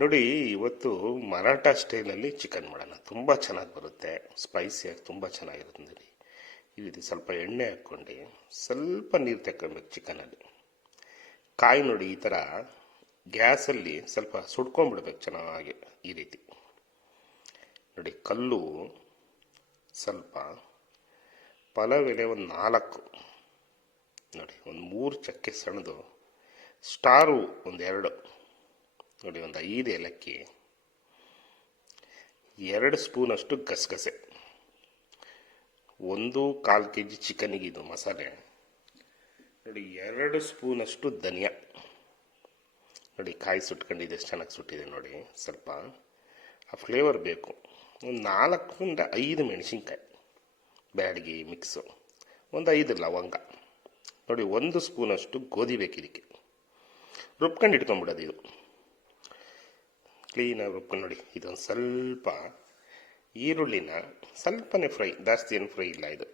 ನೋಡಿ, ಇವತ್ತು ಮರಾಠ ಸ್ಟೈಲಲ್ಲಿ ಚಿಕನ್ ಮಾಡೋಣ. ತುಂಬ ಚೆನ್ನಾಗಿ ಬರುತ್ತೆ, ಸ್ಪೈಸಿಯಾಗಿ ತುಂಬ ಚೆನ್ನಾಗಿರುತ್ತೆ. ನೋಡಿ, ಈ ರೀತಿ ಸ್ವಲ್ಪ ಎಣ್ಣೆ ಹಾಕ್ಕೊಂಡು ಸ್ವಲ್ಪ ನೀರು ತಗೊಳ್ಬೇಕು ಚಿಕನಲ್ಲಿ. ಕಾಯಿ ನೋಡಿ, ಈ ಥರ ಗ್ಯಾಸಲ್ಲಿ ಸ್ವಲ್ಪ ಸುಡ್ಕೊಂಡ್ಬಿಡ್ಬೇಕು ಚೆನ್ನಾಗಿ. ಈ ರೀತಿ ನೋಡಿ, ಕಲ್ಲು ಸ್ವಲ್ಪ, ಪಲಾವ್ ಎಲೆ ಒಂದು 4 ನೋಡಿ, ಒಂದು 3 ಚಕ್ಕೆ ಸಣ್ಣದು, ಸ್ಟಾರು ಒಂದು 2 ನೋಡಿ, ಒಂದು 5 ಏಲಕ್ಕಿ, 2 ಸ್ಪೂನಷ್ಟು ಗಸಗಸೆ, 1/4 kg ಚಿಕನಿಗೆ ಇದು ಮಸಾಲೆ ನೋಡಿ, 2 ಸ್ಪೂನಷ್ಟು ಧನಿಯಾ ನೋಡಿ. ಕಾಯಿ ಸುಟ್ಕೊಂಡಿದೆ, ಎಷ್ಟು ಚೆನ್ನಾಗಿ ಸುಟ್ಟಿದೆ ನೋಡಿ. ಸ್ವಲ್ಪ ಆ ಫ್ಲೇವರ್ ಬೇಕು. ಒಂದು 4ರಿಂದ 5 ಮೆಣಸಿನ್ಕಾಯಿ ಬ್ಯಾಡಗಿ ಮಿಕ್ಸು, ಒಂದು 5 ಲವಂಗ ನೋಡಿ, 1 ಸ್ಪೂನಷ್ಟು ಗೋಧಿ ಬೇಕು ಇದಕ್ಕೆ. ರುಬ್ಕೊಂಡು ಇಟ್ಕೊಂಡ್ಬಿಡೋದು ಇದು ಕ್ಲೀನಾಗಿ ರುಬ್ಕೊಂಡು. ನೋಡಿ, ಇದೊಂದು ಸ್ವಲ್ಪ ಈರುಳ್ಳಿನ ಸ್ವಲ್ಪನೇ ಫ್ರೈ, ಜಾಸ್ತಿ ಏನು ಫ್ರೈ ಇಲ್ಲ ಇದು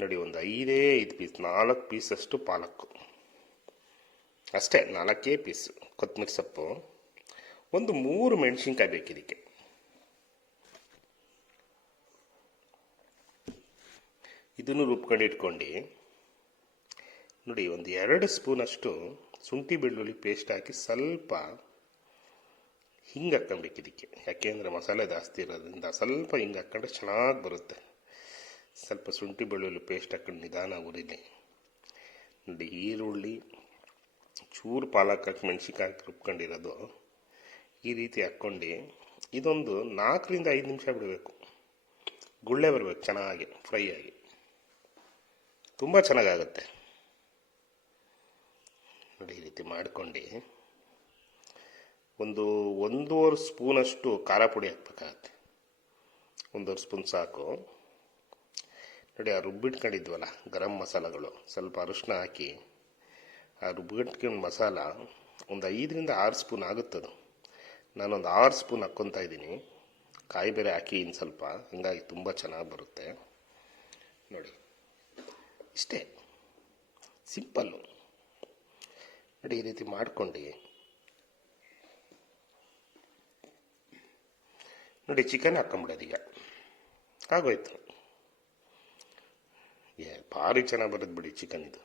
ನೋಡಿ. ಒಂದು 5 ಪೀಸ್, 4 ಪೀಸಷ್ಟು ಪಾಲಕ್ಕು ಅಷ್ಟೇ, 4 ಪೀಸ್ ಕೊತ್ತಂಬರಿ ಸೊಪ್ಪು, ಒಂದು 3 ಮೆಣಸಿನ್ಕಾಯಿ ಬೇಕು ಇದಕ್ಕೆ. ಇದನ್ನು ರುಬ್ಕೊಂಡು ಇಟ್ಕೊಂಡು ನೋಡಿ, ಒಂದು 2 ಸ್ಪೂನಷ್ಟು ಶುಂಠಿ ಬೆಳ್ಳುಳ್ಳಿ ಪೇಸ್ಟ್ ಹಾಕಿ ಸ್ವಲ್ಪ ಹಿಂಗೆ ಹಾಕ್ಕೊಬೇಕು ಇದಕ್ಕೆ. ಯಾಕೆಂದರೆ ಮಸಾಲೆ ಜಾಸ್ತಿ ಇರೋದ್ರಿಂದ ಸ್ವಲ್ಪ ಹಿಂಗೆ ಹಾಕ್ಕೊಂಡ್ರೆ ಚೆನ್ನಾಗಿ ಬರುತ್ತೆ. ಸ್ವಲ್ಪ ಶುಂಠಿ ಬೆಳ್ಳುಳ್ಳಿ ಪೇಸ್ಟ್ ಹಾಕ್ಕೊಂಡು ನಿಧಾನ ಉರಿಲಿ ನೋಡಿ. ಈರುಳ್ಳಿ ಚೂರು ಪಾಲಕ್ ಹಾಕಿ ಮೆಣಸಿನ್ಕಾಯಿ ರುಬ್ಕೊಂಡಿರೋದು ಈ ರೀತಿ ಹಾಕ್ಕೊಂಡು ಇದೊಂದು 4ರಿಂದ 5 ನಿಮಿಷ ಬಿಡಬೇಕು. ಗುಳ್ಳೆ ಬರಬೇಕು ಚೆನ್ನಾಗಿ ಫ್ರೈ ಆಗಿ, ತುಂಬ ಚೆನ್ನಾಗಾಗುತ್ತೆ ನೋಡಿ. ಈ ರೀತಿ ಮಾಡ್ಕೊಂಡು ಒಂದು 1.5 ಸ್ಪೂನಷ್ಟು ಖಾರ ಪುಡಿ ಹಾಕ್ಬೇಕಾಗತ್ತೆ. 1.5 ಸ್ಪೂನ್ ಸಾಕು ನೋಡಿ. ಆ ರುಬ್ಬಿಟ್ಕೊಂಡಿದ್ವಲ್ಲ ಗರಂ ಮಸಾಲಗಳು, ಸ್ವಲ್ಪ ಅರಿಶಿನ ಹಾಕಿ ಆ ರುಬ್ಬಿಟ್ಕೊಂಡು ಮಸಾಲ ಒಂದು 5ರಿಂದ 6 ಸ್ಪೂನ್ ಆಗುತ್ತದು. ನಾನೊಂದು 6 ಸ್ಪೂನ್ ಹಾಕ್ಕೊತಾ ಇದ್ದೀನಿ. ಕಾಯಿ ಬೇರೆ ಹಾಕಿ ಇನ್ನು ಸ್ವಲ್ಪ, ಹೀಗಾಗಿ ತುಂಬ ಚೆನ್ನಾಗಿ ಬರುತ್ತೆ ನೋಡಿ. ಇಷ್ಟೇ ಸಿಂಪಲ್ಲು ನೋಡಿ. ಈ ರೀತಿ ಮಾಡ್ಕೊಂಡು ನೋಡಿ, ಚಿಕನ್ ಹಾಕ್ಕೊಂಬಿಡೋದು ಈಗ, ಆಗೋಯ್ತು. ಭಾರಿ ಚೆನ್ನಾಗಿ ಬರುತ್ತೆ ಬಿಡಿ ಚಿಕನ್ ಇದು,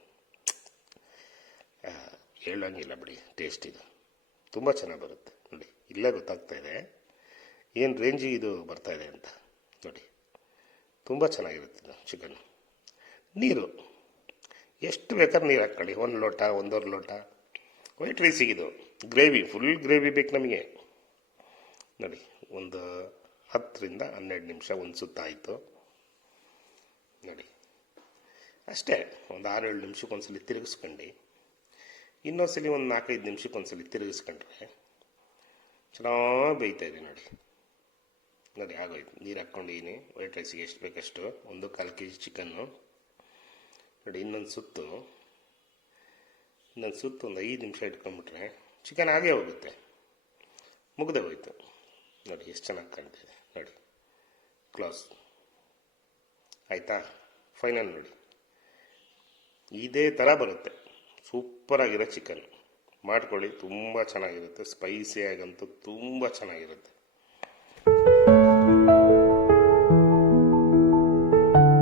ಹೇಳಂಗಿಲ್ಲ ಬಿಡಿ. ಟೇಸ್ಟ್ ಇದು ತುಂಬ ಚೆನ್ನಾಗಿ ಬರುತ್ತೆ ನೋಡಿ. ಇಲ್ಲೇ ಗೊತ್ತಾಗ್ತಾ ಇದೆ ಏನು ರೇಂಜಿಗೆ ಇದು ಬರ್ತಾಯಿದೆ ಅಂತ ನೋಡಿ. ತುಂಬ ಚೆನ್ನಾಗಿರುತ್ತೆ ಇದು ಚಿಕನ್. ನೀರು ಎಷ್ಟು ಬೇಕಾದ್ರೆ ನೀರು ಹಾಕ್ಕೊಳ್ಳಿ, 1 ಲೋಟ 1.5 ಲೋಟ. ವೈಟ್ ರೈಸಿಗಿದು ಗ್ರೇವಿ, ಫುಲ್ ಗ್ರೇವಿ ಬೇಕು ನಮಗೆ ನೋಡಿ. ಒಂದು 10ರಿಂದ 12 ನಿಮಿಷ ಒಂದು ಸುತ್ತ ಆಯಿತು ನೋಡಿ. ಅಷ್ಟೇ, ಒಂದು 6-7 ನಿಮಿಷಕ್ಕೆ ಒಂದ್ಸಲಿ ತಿರುಗಿಸ್ಕೊಂಡು ಇನ್ನೊಂದ್ಸಲಿ ಒಂದು 4-5 ನಿಮಿಷಕ್ಕೆ ಒಂದ್ಸಲಿ ತಿರುಗಿಸ್ಕೊಂಡ್ರೆ ಚೆನ್ನಾಗಿ ಬೇಯ್ತಾಯಿದೆ ನೋಡಿ. ನೋಡಿ ಆಗೋಯ್ತು. ನೀರು ಹಾಕ್ಕೊಂಡಿದ್ದೀನಿ ವೈಟ್ ರೈಸಿಗೆ ಎಷ್ಟು ಬೇಕಷ್ಟು, 1/4 kg ಚಿಕನ್ನು ನೋಡಿ. ಇನ್ನೊಂದು ಸುತ್ತು ಒಂದು 5 ನಿಮಿಷ ಇಟ್ಕೊಂಡ್ಬಿಟ್ರೆ ಚಿಕನ್ ಆಗೇ ಹೋಗುತ್ತೆ, ಮುಗ್ದೆ ಹೋಯ್ತು ನೋಡಿ. ಎಷ್ಟು ಚೆನ್ನಾಗಿ ಕಾಣ್ತಿದೆ ನೋಡಿ. ಕ್ಲೋಸ್ ಆಯಿತಾ? ಫೈನಲ್ ನೋಡಿ, ಇದೇ ಥರ ಬರುತ್ತೆ. ಸೂಪರಾಗಿರೋ ಚಿಕನ್ ಮಾಡ್ಕೊಳ್ಳಿ, ತುಂಬ ಚೆನ್ನಾಗಿರುತ್ತೆ. ಸ್ಪೈಸಿಯಾಗಂತೂ ತುಂಬ ಚೆನ್ನಾಗಿರುತ್ತೆ.